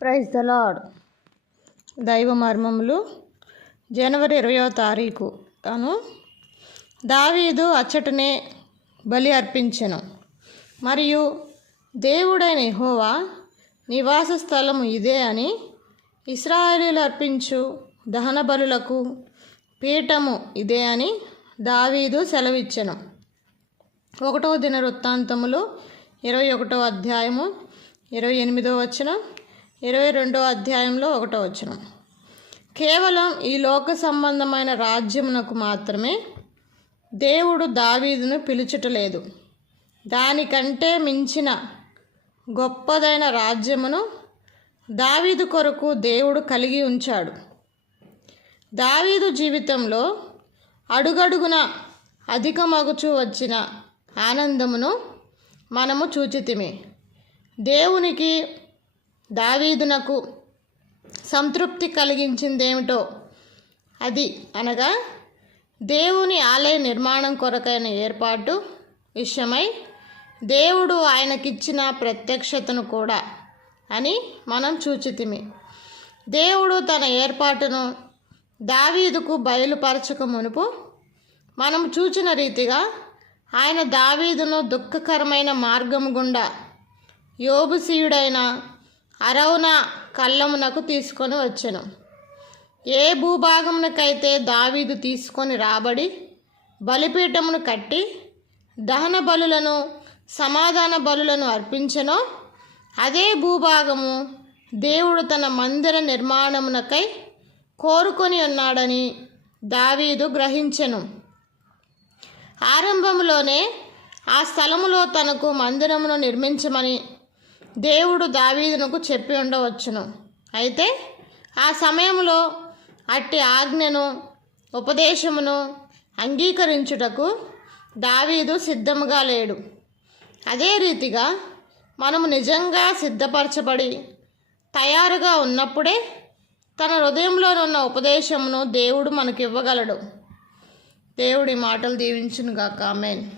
Praise the lord దైవ మర్మములు. జనవరి ఇరవయో తారీఖు. అను దావీదు అచ్చటనే బలి అర్పించెను. మరియు దేవుడైన హోవా నివాస స్థలము ఇదే అని ఇస్రాయేలీలు అర్పించు దహన బలులకు పీఠము ఇదే అని దావీదు సెలవిచ్చెను. ఒకటో దిన వృత్తాంతములు ఇరవై ఒకటో అధ్యాయము ఇరవై ఎనిమిదో వచ్చిన ఇరవై రెండో అధ్యాయంలో ఒకటో వచనం. కేవలం ఈ లోక సంబంధమైన రాజ్యమునకు మాత్రమే దేవుడు దావీదును పిలుచుటలేదు. దానికంటే మించిన గొప్పదైన రాజ్యమును దావీదు కొరకు దేవుడు కలిగి ఉంచాడు. దావీదు జీవితంలో అడుగడుగున అధికమగుచూ వచ్చిన ఆనందమును మనము చూచితిమి. దేవునికి దావీదునకు సంతృప్తి కలిగించిందేమిటో అది అనగా దేవుని ఆలయ నిర్మాణం కొరకైన ఏర్పాటు విషయమై దేవుడు ఆయనకిచ్చిన ప్రత్యక్షతను కూడా అని మనం చూచితిమి. దేవుడు తన ఏర్పాటును దావీదుకు బయలుపరచక మునుపు మనం చూచిన రీతిగా ఆయన దావీదును దుఃఖకరమైన మార్గం గుండా యోబుసీయుడైన అరవున కళ్ళమునకు తీసుకొని వచ్చెను. ఏ భూభాగమునకైతే దావీదు తీసుకొని రాబడి బలిపీఠమును కట్టి దహన బలులను సమాధాన బలులను అర్పించెనో అదే భూభాగము దేవుడు తన మందిర నిర్మాణమునకై కోరుకొని ఉన్నాడని దావీదు గ్రహించెను. ఆరంభంలోనే ఆ స్థలములో తనకు మందిరమును నిర్మించమని దేవుడు దావీదునకు చెప్పి ఉండవచ్చును. అయితే ఆ సమయంలో అట్టి ఆజ్ఞను ఉపదేశమును అంగీకరించుటకు దావీదు సిద్ధముగా లేడు. అదే రీతిగా మనము నిజంగా సిద్ధపరచబడి తయారుగా ఉన్నప్పుడే తన హృదయంలోనున్న ఉపదేశమును దేవుడు మనకివ్వగలడు. దేవుడి మాటలు దీవించునుగాక. ఆమెన్.